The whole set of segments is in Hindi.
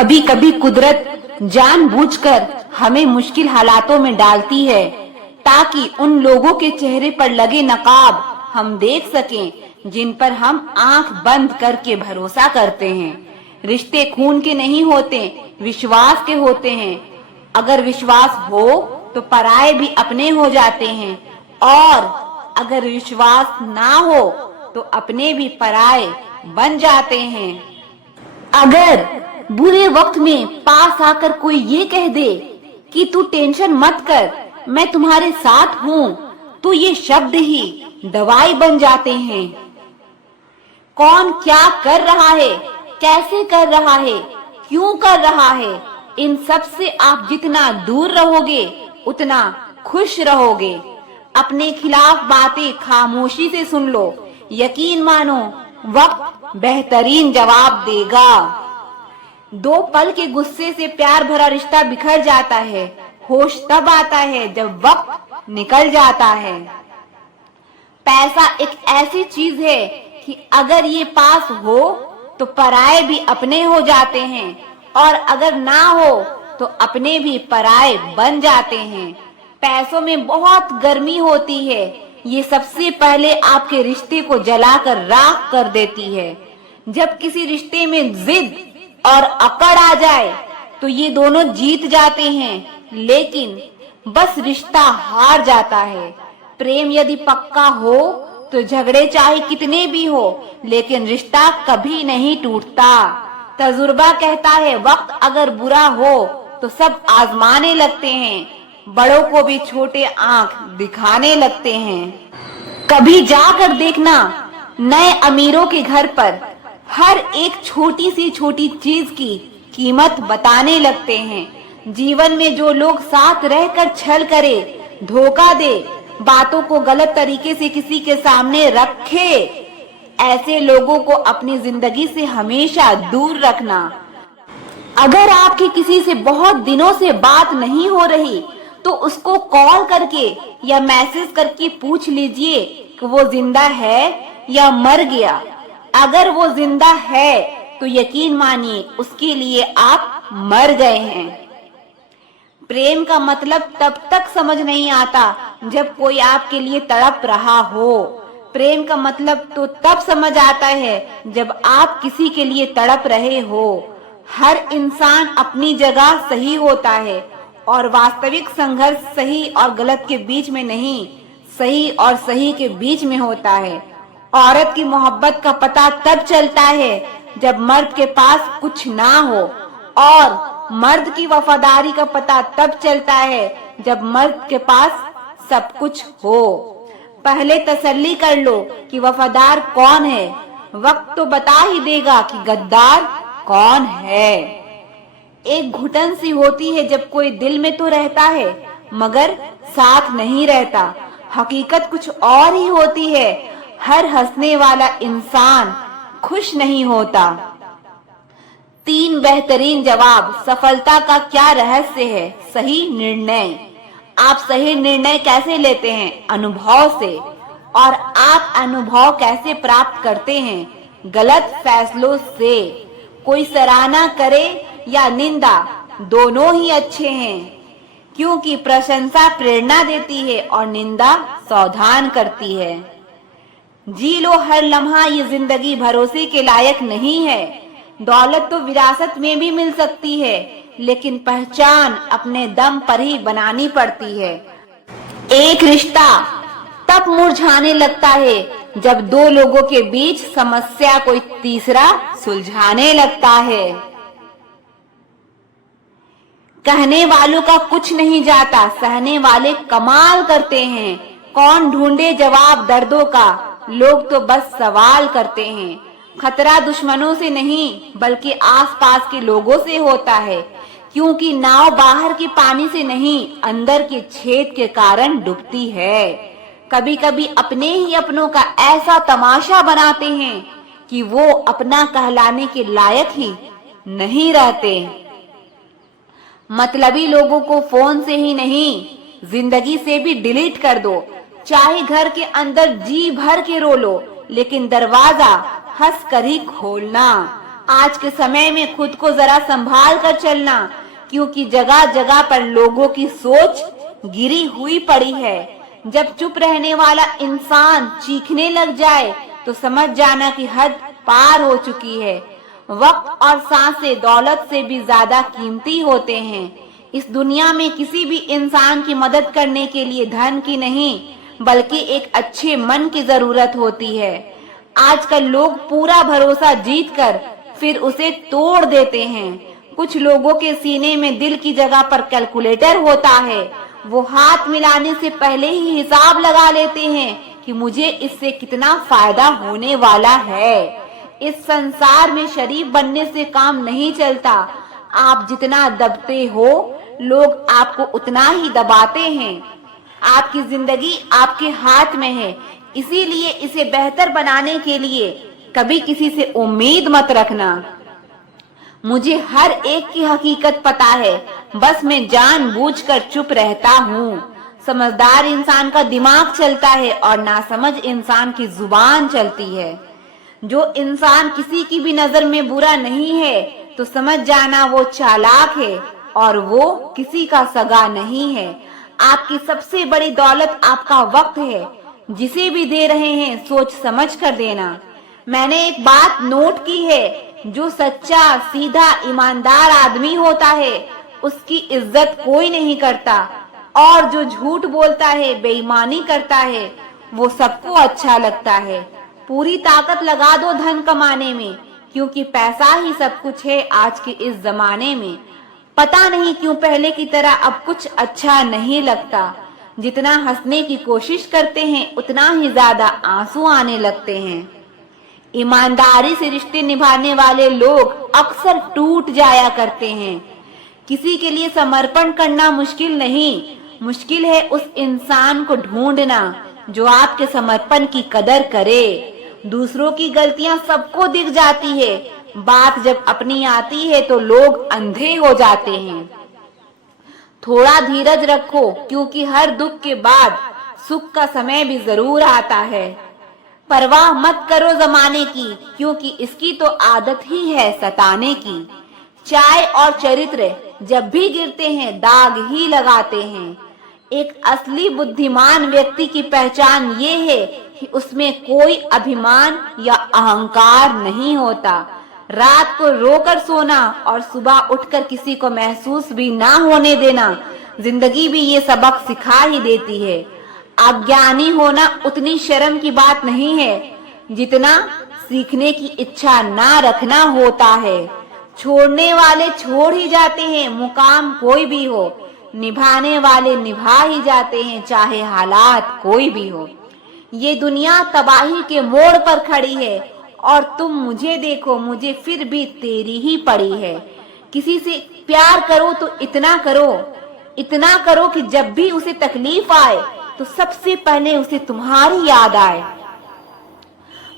कभी कभी कुदरत जानबूझकर हमें मुश्किल हालातों में डालती है ताकि उन लोगों के चेहरे पर लगे नकाब हम देख सकें जिन पर हम आंख बंद करके भरोसा करते हैं। रिश्ते खून के नहीं होते, विश्वास के होते हैं। अगर विश्वास हो तो पराये भी अपने हो जाते हैं और अगर विश्वास ना हो तो अपने भी पराये बन जाते हैं। अगर बुरे वक्त में पास आकर कोई ये कह दे कि तू टेंशन मत कर, मैं तुम्हारे साथ हूँ, तो ये शब्द ही दवाई बन जाते हैं। कौन क्या कर रहा है, कैसे कर रहा है, क्यों कर रहा है, इन सब से आप जितना दूर रहोगे उतना खुश रहोगे। अपने खिलाफ बातें खामोशी से सुन लो, यकीन मानो वक्त बेहतरीन जवाब देगा। दो पल के गुस्से से प्यार भरा रिश्ता बिखर जाता है। होश तब आता है जब वक्त निकल जाता है। पैसा एक ऐसी चीज है कि अगर ये पास हो तो पराये भी अपने हो जाते हैं और अगर ना हो तो अपने भी पराये बन जाते हैं। पैसों में बहुत गर्मी होती है, ये सबसे पहले आपके रिश्ते को जलाकर राख कर देती है। जब किसी रिश्ते में जिद और अकड़ आ जाए तो ये दोनों जीत जाते हैं, लेकिन बस रिश्ता हार जाता है। प्रेम यदि पक्का हो तो झगड़े चाहे कितने भी हो, लेकिन रिश्ता कभी नहीं टूटता। तजुर्बा कहता है वक्त अगर बुरा हो तो सब आजमाने लगते हैं, बड़ों को भी छोटे आंख दिखाने लगते हैं। कभी जाकर देखना नए अमीरों के घर पर हर एक छोटी सी छोटी चीज की कीमत बताने लगते हैं। जीवन में जो लोग साथ रहकर छल करे, धोखा दे, बातों को गलत तरीके से किसी के सामने रखे, ऐसे लोगों को अपनी जिंदगी से हमेशा दूर रखना। अगर आपकी किसी से बहुत दिनों से बात नहीं हो रही तो उसको कॉल करके या मैसेज करके पूछ लीजिए कि वो जिंदा है या मर गया। अगर वो जिंदा है तो यकीन मानिए उसके लिए आप मर गए हैं। प्रेम का मतलब तब तक समझ नहीं आता जब कोई आपके लिए तड़प रहा हो। प्रेम का मतलब तो तब समझ आता है जब आप किसी के लिए तड़प रहे हो। हर इंसान अपनी जगह सही होता है और वास्तविक संघर्ष सही और गलत के बीच में नहीं, सही और सही के बीच में होता है। औरत की मोहब्बत का पता तब चलता है जब मर्द के पास कुछ ना हो और मर्द की वफादारी का पता तब चलता है जब मर्द के पास सब कुछ हो। पहले तसल्ली कर लो कि वफादार कौन है, वक्त तो बता ही देगा कि गद्दार कौन है। एक घुटन सी होती है जब कोई दिल में तो रहता है मगर साथ नहीं रहता। हकीकत कुछ और ही होती है, हर हंसने वाला इंसान खुश नहीं होता। 3 बेहतरीन जवाब सफलता का क्या रहस्य है? सही निर्णय। आप सही निर्णय कैसे लेते हैं? अनुभव से। और आप अनुभव कैसे प्राप्त करते हैं? गलत फैसलों से। कोई सराहना करे या निंदा, दोनों ही अच्छे हैं, क्योंकि प्रशंसा प्रेरणा देती है और निंदा सावधान करती है। जी लो हर लम्हा, ये जिंदगी भरोसे के लायक नहीं है। दौलत तो विरासत में भी मिल सकती है, लेकिन पहचान अपने दम पर ही बनानी पड़ती है। एक रिश्ता तब मुरझाने लगता है जब 2 लोगों के बीच समस्या कोई तीसरा सुलझाने लगता है। कहने वालों का कुछ नहीं जाता, सहने वाले कमाल करते हैं। कौन ढूंढे जवाब दर्दों का, लोग तो बस सवाल करते हैं। खतरा दुश्मनों से नहीं बल्कि आसपास के लोगों से होता है, क्योंकि नाव बाहर के पानी से नहीं अंदर के छेद के कारण डूबती है। कभी कभी अपने ही अपनों का ऐसा तमाशा बनाते हैं कि वो अपना कहलाने के लायक ही नहीं रहते। मतलबी लोगों को फोन से ही नहीं जिंदगी से भी डिलीट कर दो। चाहे घर के अंदर जी भर के रो लो, लेकिन दरवाजा हंस कर ही खोलना। आज के समय में खुद को जरा संभाल कर चलना, क्योंकि जगह जगह पर लोगों की सोच गिरी हुई पड़ी है। जब चुप रहने वाला इंसान चीखने लग जाए तो समझ जाना कि हद पार हो चुकी है। वक्त और सांसें दौलत से भी ज्यादा कीमती होते हैं। इस दुनिया में किसी भी इंसान की मदद करने के लिए धन की नहीं, बल्कि एक अच्छे मन की जरूरत होती है। आजकल लोग पूरा भरोसा जीतकर फिर उसे तोड़ देते हैं। कुछ लोगों के सीने में दिल की जगह पर कैलकुलेटर होता है। वो हाथ मिलाने से पहले ही हिसाब लगा लेते हैं कि मुझे इससे कितना फायदा होने वाला है। इस संसार में शरीफ बनने से काम नहीं चलता। आप जितना दबते हो, लोग आपको उतना ही दबाते हैं। आपकी जिंदगी आपके हाथ में है, इसीलिए इसे बेहतर बनाने के लिए कभी किसी से उम्मीद मत रखना। मुझे हर एक की हकीकत पता है, बस मैं जानबूझकर चुप रहता हूँ। समझदार इंसान का दिमाग चलता है और नासमझ इंसान की जुबान चलती है। जो इंसान किसी की भी नजर में बुरा नहीं है तो समझ जाना वो चालाक है और वो किसी का सगा नहीं है। आपकी सबसे बड़ी दौलत आपका वक्त है। जिसे भी दे रहे हैं सोच समझ कर देना। मैंने एक बात नोट की है, जो सच्चा सीधा ईमानदार आदमी होता है उसकी इज्जत कोई नहीं करता, और जो झूठ बोलता है, बेईमानी करता है, वो सबको अच्छा लगता है। पूरी ताकत लगा दो धन कमाने में, क्योंकि पैसा ही सब कुछ है आज के इस जमाने में। पता नहीं क्यों पहले की तरह अब कुछ अच्छा नहीं लगता। जितना हंसने की कोशिश करते हैं उतना ही ज्यादा आंसू आने लगते हैं। ईमानदारी से रिश्ते निभाने वाले लोग अक्सर टूट जाया करते हैं। किसी के लिए समर्पण करना मुश्किल नहीं, मुश्किल है उस इंसान को ढूंढना जो आपके समर्पण की कदर करे। दूसरों की गलतियां सबको दिख जाती है, बात जब अपनी आती है तो लोग अंधे हो जाते हैं। थोड़ा धीरज रखो, क्योंकि हर दुख के बाद सुख का समय भी जरूर आता है। परवाह मत करो जमाने की, क्योंकि इसकी तो आदत ही है सताने की। चाय और चरित्र जब भी गिरते हैं दाग ही लगाते हैं। एक असली बुद्धिमान व्यक्ति की पहचान ये है कि उसमें कोई अभिमान या अहंकार नहीं होता। रात को रोकर सोना और सुबह उठकर किसी को महसूस भी ना होने देना, जिंदगी भी ये सबक सिखा ही देती है। अज्ञानी होना उतनी शर्म की बात नहीं है जितना सीखने की इच्छा ना रखना होता है। छोड़ने वाले छोड़ ही जाते हैं, मुकाम कोई भी हो। निभाने वाले निभा ही जाते हैं, चाहे हालात कोई भी हो। ये दुनिया तबाही के मोड़ पर खड़ी है और तुम मुझे देखो, मुझे फिर भी तेरी ही पड़ी है। किसी से प्यार करो तो इतना करो कि जब भी उसे तकलीफ आए तो सबसे पहले उसे तुम्हारी याद आए।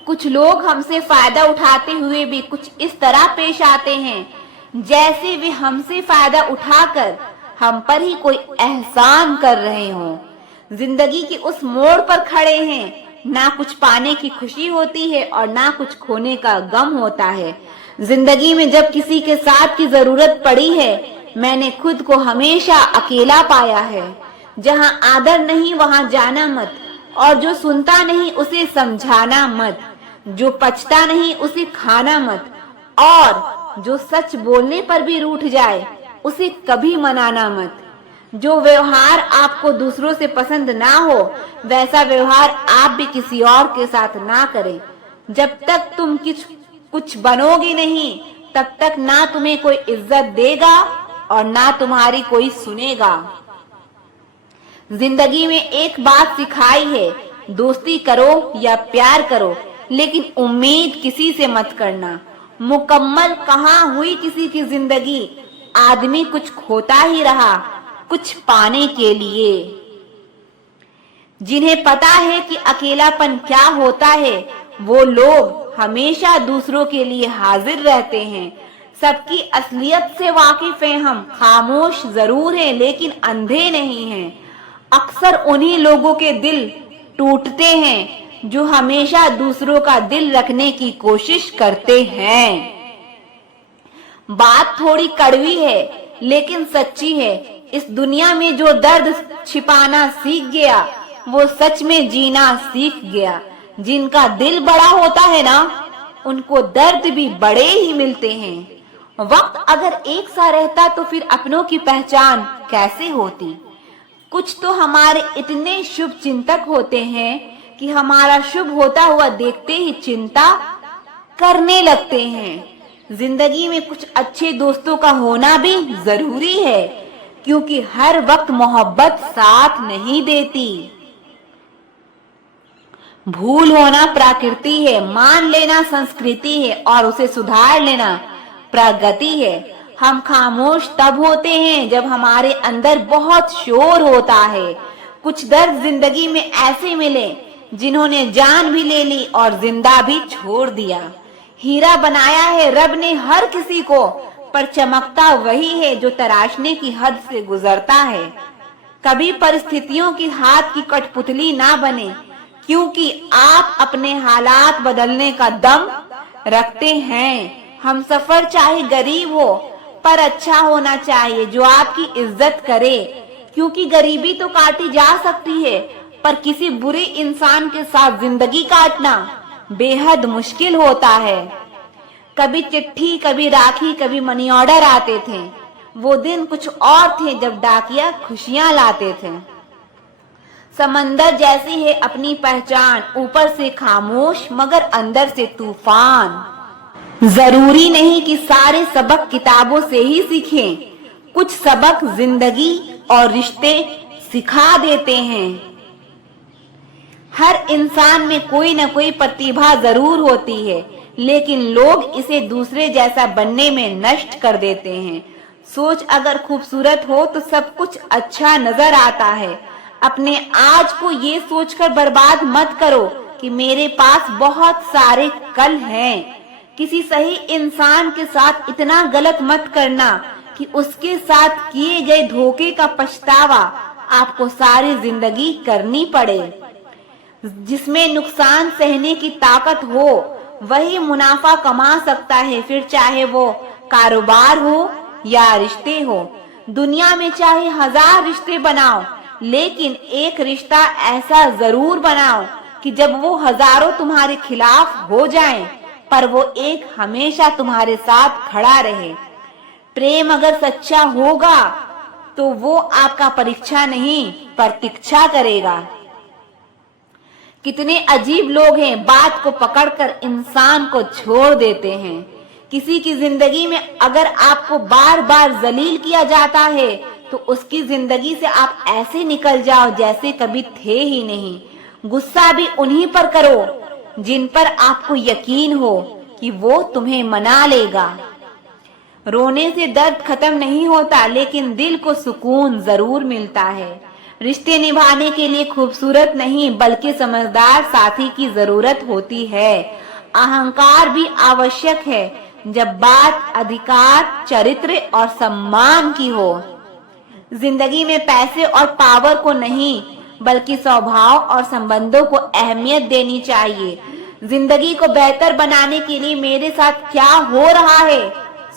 कुछ लोग हमसे फायदा उठाते हुए भी कुछ इस तरह पेश आते हैं जैसे वे हमसे फायदा उठाकर हम पर ही कोई एहसान कर रहे हों। जिंदगी के उस मोड़ पर खड़े हैं, ना कुछ पाने की खुशी होती है और ना कुछ खोने का गम होता है। जिंदगी में जब किसी के साथ की जरूरत पड़ी है, मैंने खुद को हमेशा अकेला पाया है। जहाँ आदर नहीं वहाँ जाना मत, और जो सुनता नहीं उसे समझाना मत, जो पचता नहीं उसे खाना मत, और जो सच बोलने पर भी रूठ जाए उसे कभी मनाना मत। जो व्यवहार आपको दूसरों से पसंद ना हो वैसा व्यवहार आप भी किसी और के साथ ना करें। जब तक तुम कुछ बनोगे नहीं तब तक ना तुम्हें कोई इज्जत देगा और ना तुम्हारी कोई सुनेगा। जिंदगी में एक बात सिखाई है, दोस्ती करो या प्यार करो, लेकिन उम्मीद किसी से मत करना। मुकम्मल कहाँ हुई किसी की जिंदगी, आदमी कुछ खोता ही रहा कुछ पाने के लिए। जिन्हें पता है कि अकेलापन क्या होता है, वो लोग हमेशा दूसरों के लिए हाजिर रहते हैं। सबकी असलियत से वाकिफ हैं हम, खामोश जरूर हैं लेकिन अंधे नहीं हैं। अक्सर उन्हीं लोगों के दिल टूटते हैं जो हमेशा दूसरों का दिल रखने की कोशिश करते हैं। बात थोड़ी कड़वी है लेकिन सच्ची है। इस दुनिया में जो दर्द छिपाना सीख गया वो सच में जीना सीख गया। जिनका दिल बड़ा होता है ना, उनको दर्द भी बड़े ही मिलते हैं। वक्त अगर एक सा रहता तो फिर अपनों की पहचान कैसे होती। कुछ तो हमारे इतने शुभ चिंतक होते हैं कि हमारा शुभ होता हुआ देखते ही चिंता करने लगते हैं। जिंदगी में कुछ अच्छे दोस्तों का होना भी जरूरी है, क्योंकि हर वक्त मोहब्बत साथ नहीं देती। भूल होना प्रकृति है, मान लेना संस्कृति है और उसे सुधार लेना प्रगति है। हम खामोश तब होते हैं जब हमारे अंदर बहुत शोर होता है। कुछ दर्द जिंदगी में ऐसे मिले जिन्होंने जान भी ले ली और जिंदा भी छोड़ दिया। हीरा बनाया है रब ने हर किसी को, पर चमकता वही है जो तराशने की हद से गुजरता है। कभी परिस्थितियों की हाथ की कठपुतली ना बने, क्योंकि आप अपने हालात बदलने का दम रखते हैं। हम सफर चाहे गरीब हो पर अच्छा होना चाहिए, जो आपकी इज्जत करे, क्योंकि गरीबी तो काटी जा सकती है पर किसी बुरे इंसान के साथ जिंदगी काटना बेहद मुश्किल होता है। कभी चिट्ठी, कभी राखी, कभी मनी ऑर्डर आते थे। वो दिन कुछ और थे जब डाकिया खुशियां लाते थे। समंदर जैसी है अपनी पहचान, ऊपर से खामोश मगर अंदर से तूफान। जरूरी नहीं कि सारे सबक किताबों से ही सीखें, कुछ सबक जिंदगी और रिश्ते सिखा देते हैं। हर इंसान में कोई न कोई प्रतिभा जरूर होती है, लेकिन लोग इसे दूसरे जैसा बनने में नष्ट कर देते हैं। सोच अगर खूबसूरत हो तो सब कुछ अच्छा नजर आता है। अपने आज को ये सोचकर बर्बाद मत करो कि मेरे पास बहुत सारे कल हैं। किसी सही इंसान के साथ इतना गलत मत करना कि उसके साथ किए गए धोखे का पछतावा आपको सारी जिंदगी करनी पड़े। जिसमें नुकसान सहने की ताकत हो वही मुनाफा कमा सकता है, फिर चाहे वो कारोबार हो या रिश्ते हो। दुनिया में चाहे 1000 रिश्ते बनाओ, लेकिन एक रिश्ता ऐसा जरूर बनाओ कि जब वो हजारों तुम्हारे खिलाफ हो जाएं, पर वो एक हमेशा तुम्हारे साथ खड़ा रहे। प्रेम अगर सच्चा होगा तो वो आपका परीक्षा नहीं प्रतीक्षा करेगा। कितने अजीब लोग हैं, बात को पकड़कर इंसान को छोड़ देते हैं। किसी की जिंदगी में अगर आपको बार बार जलील किया जाता है तो उसकी जिंदगी से आप ऐसे निकल जाओ जैसे कभी थे ही नहीं। गुस्सा भी उन्हीं पर करो जिन पर आपको यकीन हो कि वो तुम्हें मना लेगा। रोने से दर्द खत्म नहीं होता, लेकिन दिल को सुकून जरूर मिलता है। रिश्ते निभाने के लिए खूबसूरत नहीं बल्कि समझदार साथी की जरूरत होती है। अहंकार भी आवश्यक है जब बात अधिकार, चरित्र और सम्मान की हो। जिंदगी में पैसे और पावर को नहीं बल्कि स्वभाव और संबंधों को अहमियत देनी चाहिए। जिंदगी को बेहतर बनाने के लिए मेरे साथ क्या हो रहा है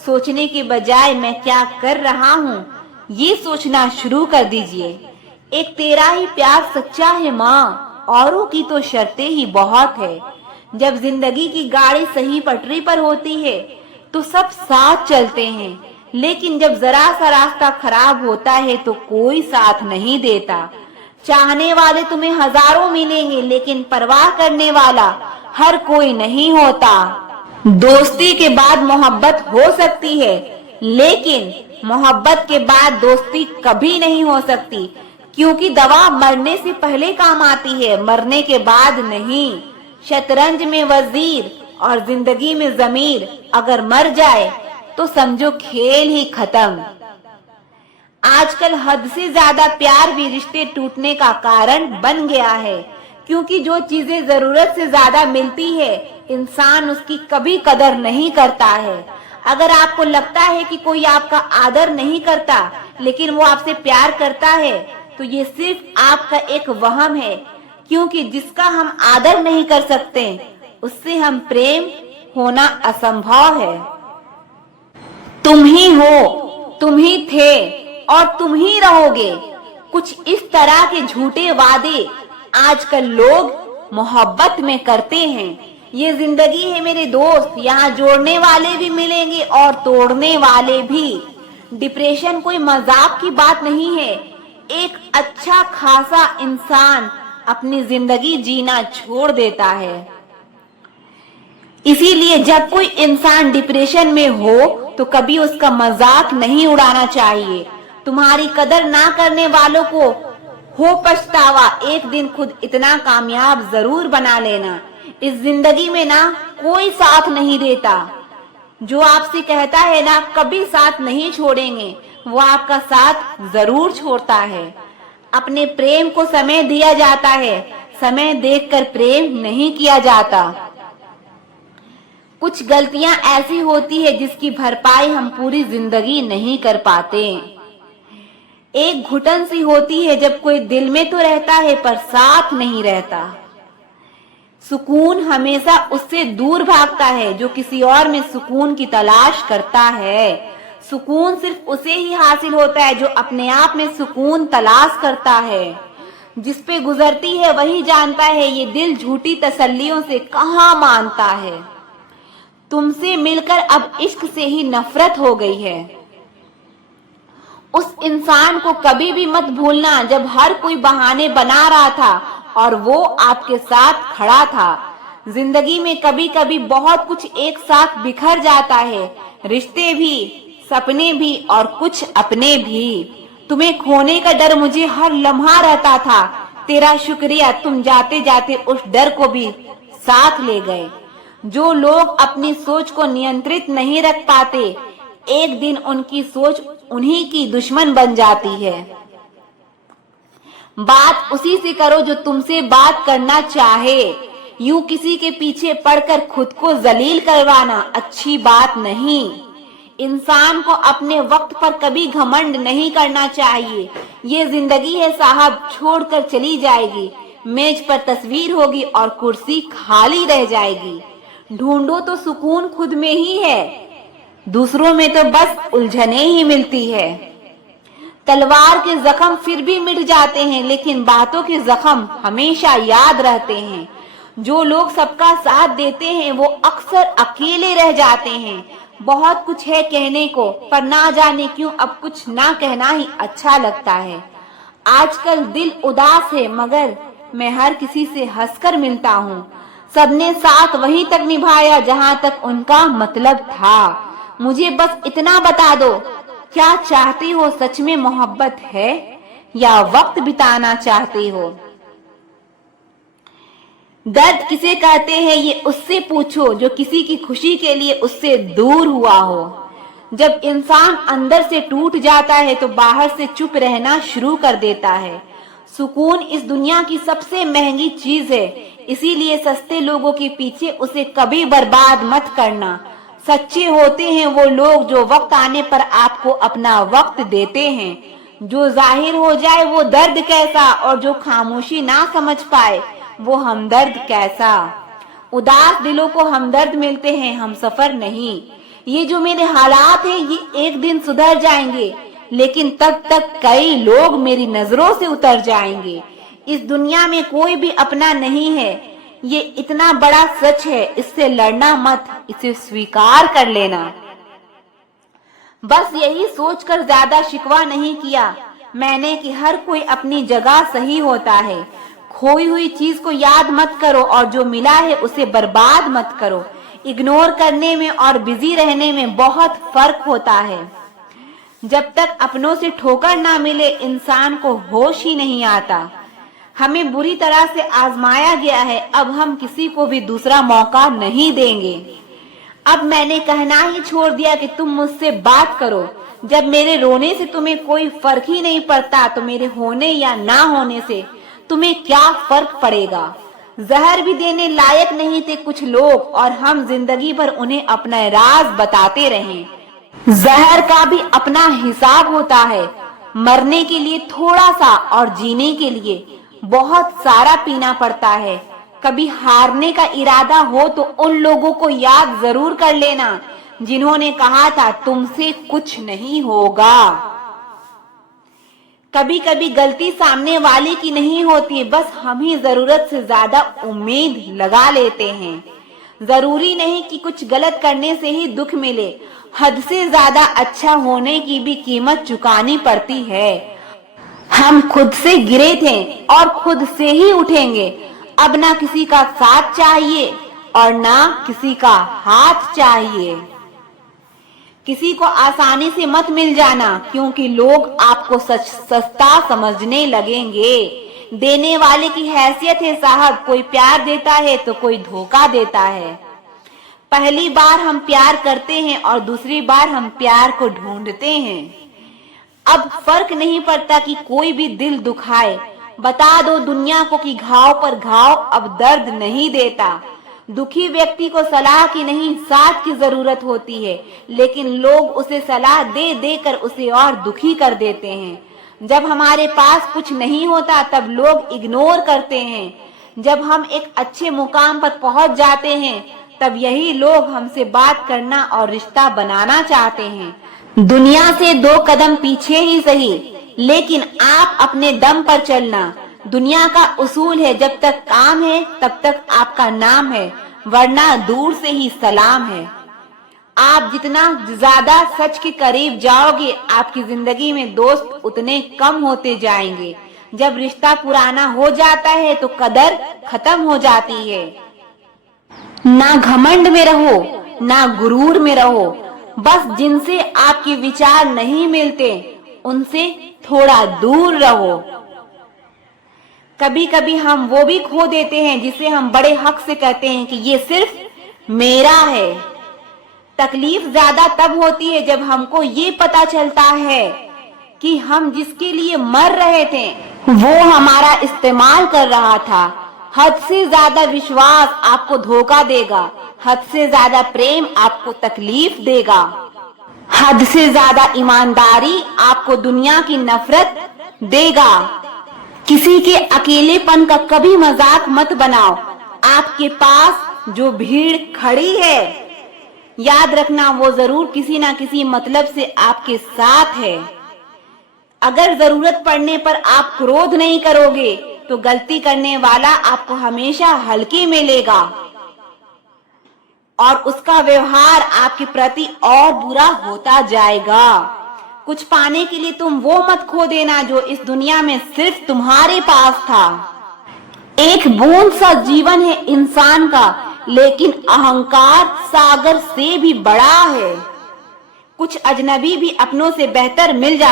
सोचने के बजाय मैं क्या कर रहा हूँ ये सोचना शुरू कर दीजिए। एक तेरा ही प्यार सच्चा है माँ, औरों की तो शर्तें ही बहुत है। जब जिंदगी की गाड़ी सही पटरी पर होती है तो सब साथ चलते हैं, लेकिन जब जरा सा रास्ता खराब होता है तो कोई साथ नहीं देता। चाहने वाले तुम्हें हजारों मिलेंगे, लेकिन परवाह करने वाला हर कोई नहीं होता। दोस्ती के बाद मोहब्बत हो सकती है, लेकिन मोहब्बत के बाद दोस्ती कभी नहीं हो सकती, क्योंकि दवा मरने से पहले काम आती है, मरने के बाद नहीं। शतरंज में वजीर और जिंदगी में जमीर अगर मर जाए तो समझो खेल ही खत्म। आजकल हद से ज्यादा प्यार भी रिश्ते टूटने का कारण बन गया है, क्योंकि जो चीजें जरूरत से ज्यादा मिलती है इंसान उसकी कभी कदर नहीं करता है। अगर आपको लगता है कि कोई आपका आदर नहीं करता लेकिन वो आपसे प्यार करता है तो ये सिर्फ आपका एक वहम है, क्योंकि जिसका हम आदर नहीं कर सकते उससे हम प्रेम होना असंभव है। तुम ही हो, तुम ही थे और तुम ही रहोगे। कुछ इस तरह के झूठे वादे आजकल लोग मोहब्बत में करते हैं। ये जिंदगी है मेरे दोस्त, यहाँ जोड़ने वाले भी मिलेंगे और तोड़ने वाले भी। डिप्रेशन कोई मजाक की बात नहीं है। एक अच्छा खासा इंसान अपनी जिंदगी जीना छोड़ देता है। इसीलिए जब कोई इंसान डिप्रेशन में हो तो कभी उसका मजाक नहीं उड़ाना चाहिए। तुम्हारी कदर ना करने वालों को हो पछतावा, एक दिन खुद इतना कामयाब जरूर बना लेना। इस जिंदगी में ना कोई साथ नहीं देता। जो आपसे कहता है ना कभी साथ नहीं छोड़ेंगे, वो आपका साथ जरूर छोड़ता है। अपने प्रेम को समय दिया जाता है, समय देखकर प्रेम नहीं किया जाता। कुछ गलतियां ऐसी होती है जिसकी भरपाई हम पूरी जिंदगी नहीं कर पाते। एक घुटन सी होती है जब कोई दिल में तो रहता है पर साथ नहीं रहता। सुकून हमेशा उससे दूर भागता है जो किसी और में सुकून की तलाश करता है। सुकून सिर्फ उसे ही हासिल होता है जो अपने आप में सुकून तलाश करता है। जिस पे गुजरती है वही जानता है ये दिल झूठी तसल्लियों से कहाँ मानता है। तुमसे मिलकर अब इश्क से ही नफरत हो गई है। उस इंसान को कभी भी मत भूलना जब हर कोई बहाने बना रहा था और वो आपके साथ खड़ा था। जिंदगी में कभी कभी बहुत कुछ एक साथ बिखर जाता है, रिश्ते भी, सपने भी और कुछ अपने भी। तुम्हें खोने का डर मुझे हर लम्हा रहता था। तेरा शुक्रिया, तुम जाते जाते उस डर को भी साथ ले गए। जो लोग अपनी सोच को नियंत्रित नहीं रख पाते, एक दिन उनकी सोच उन्हीं की दुश्मन बन जाती है। बात उसी से करो जो तुमसे बात करना चाहे। यूं किसी के पीछे पड़कर खुद को जलील करवाना अच्छी बात नहीं। इंसान को अपने वक्त पर कभी घमंड नहीं करना चाहिए। ये जिंदगी है साहब, छोड़कर चली जाएगी। मेज पर तस्वीर होगी और कुर्सी खाली रह जाएगी। ढूंढो तो सुकून खुद में ही है, दूसरों में तो बस उलझने ही मिलती है। तलवार के जख्म फिर भी मिट जाते हैं, लेकिन बातों के जख्म हमेशा याद रहते हैं। जो लोग सबका साथ देते हैं वो अक्सर अकेले रह जाते हैं। बहुत कुछ है कहने को, पर ना जाने क्यों अब कुछ ना कहना ही अच्छा लगता है। आजकल दिल उदास है, मगर मैं हर किसी से हंसकर मिलता हूँ। सबने साथ वहीं तक निभाया जहाँ तक उनका मतलब था। मुझे बस इतना बता दो, क्या चाहती हो? सच में मोहब्बत है या वक्त बिताना चाहती हो? दर्द किसे कहते हैं ये उससे पूछो जो किसी की खुशी के लिए उससे दूर हुआ हो। जब इंसान अंदर से टूट जाता है तो बाहर से चुप रहना शुरू कर देता है। सुकून इस दुनिया की सबसे महंगी चीज है, इसीलिए सस्ते लोगों के पीछे उसे कभी बर्बाद मत करना। सच्चे होते हैं वो लोग जो वक्त आने पर आपको अपना वक्त देते हैं। जो जाहिर हो जाए वो दर्द कैसा, और जो खामोशी ना समझ पाए वो हमदर्द कैसा। उदास दिलों को हमदर्द मिलते हैं, हम सफर नहीं। ये जो मेरे हालात हैं ये एक दिन सुधर जाएंगे, लेकिन तब तक कई लोग मेरी नजरों से उतर जाएंगे। इस दुनिया में कोई भी अपना नहीं है, ये इतना बड़ा सच है। इससे लड़ना मत, इसे स्वीकार कर लेना। बस यही सोचकर ज्यादा शिकवा नहीं किया मैंने कि हर कोई अपनी जगह सही होता है। खोई हुई चीज को याद मत करो और जो मिला है उसे बर्बाद मत करो। इग्नोर करने में और बिजी रहने में बहुत फर्क होता है। जब तक अपनों से ठोकर ना मिले इंसान को होश ही नहीं आता। हमें बुरी तरह से आजमाया गया है, अब हम किसी को भी दूसरा मौका नहीं देंगे। अब मैंने कहना ही छोड़ दिया कि तुम मुझसे बात करो। जब मेरे रोने से तुम्हें कोई फर्क ही नहीं पड़ता तो मेरे होने या ना होने से तुम्हें क्या फर्क पड़ेगा। जहर भी देने लायक नहीं थे कुछ लोग और हम जिंदगी भर उन्हें अपना राज बताते रहे। जहर का भी अपना हिसाब होता है। मरने के लिए थोड़ा सा और जीने के लिए बहुत सारा पीना पड़ता है। कभी हारने का इरादा हो तो उन लोगों को याद जरूर कर लेना जिन्होंने कहा था तुमसे कुछ नहीं होगा। कभी कभी गलती सामने वाले की नहीं होती, बस हम ही जरूरत से ज्यादा उम्मीद लगा लेते हैं। जरूरी नहीं कि कुछ गलत करने से ही दुख मिले, हद से ज्यादा अच्छा होने की भी कीमत चुकानी पड़ती है। हम खुद से गिरे थे और खुद से ही उठेंगे। अब ना किसी का साथ चाहिए और ना किसी का हाथ चाहिए। किसी को आसानी से मत मिल जाना, क्योंकि लोग आपको सस्ता समझने लगेंगे। देने वाले की हैसियत है साहब, कोई प्यार देता है तो कोई धोखा देता है। पहली बार हम प्यार करते हैं और दूसरी बार हम प्यार को ढूंढते हैं। अब फर्क नहीं पड़ता कि कोई भी दिल दुखाए, बता दो दुनिया को कि घाव पर घाव अब दर्द नहीं देता। दुखी व्यक्ति को सलाह की नहीं साथ की जरूरत होती है, लेकिन लोग उसे सलाह दे देकर उसे और दुखी कर देते हैं। जब हमारे पास कुछ नहीं होता तब लोग इग्नोर करते हैं। जब हम एक अच्छे मुकाम पर पहुंच जाते हैं तब यही लोग हमसे बात करना और रिश्ता बनाना चाहते हैं। दुनिया से 2 कदम पीछे ही सही, लेकिन आप अपने दम पर चलना। दुनिया का उसूल है जब तक काम है तब तक आपका नाम है, वरना दूर से ही सलाम है। आप जितना ज्यादा सच के करीब जाओगे, आपकी जिंदगी में दोस्त उतने कम होते जाएंगे। जब रिश्ता पुराना हो जाता है तो कदर खत्म हो जाती है। ना घमंड में रहो, ना गुरूर में रहो। बस जिनसे आपके विचार नहीं मिलते उनसे थोड़ा दूर रहो। कभी कभी हम वो भी खो देते हैं जिसे हम बड़े हक से कहते हैं कि ये सिर्फ मेरा है। तकलीफ ज्यादा तब होती है जब हमको ये पता चलता है कि हम जिसके लिए मर रहे थे वो हमारा इस्तेमाल कर रहा था। हद से ज्यादा विश्वास आपको धोखा देगा, हद से ज्यादा प्रेम आपको तकलीफ देगा, हद से ज्यादा ईमानदारी आपको दुनिया की नफरत देगा। किसी के अकेलेपन का कभी मजाक मत बनाओ। आपके पास जो भीड़ खड़ी है, याद रखना वो जरूर किसी ना किसी मतलब से आपके साथ है। अगर जरूरत पड़ने पर आप क्रोध नहीं करोगे तो गलती करने वाला आपको हमेशा हल्के में लेगा और उसका व्यवहार आपके प्रति और बुरा होता जाएगा। कुछ पाने के लिए तुम वो मत खो देना जो इस दुनिया में सिर्फ तुम्हारे पास था। एक बूंद सा जीवन है इंसान का, लेकिन अहंकार सागर से भी बड़ा है। कुछ अजनबी भी अपनों से बेहतर मिल जाते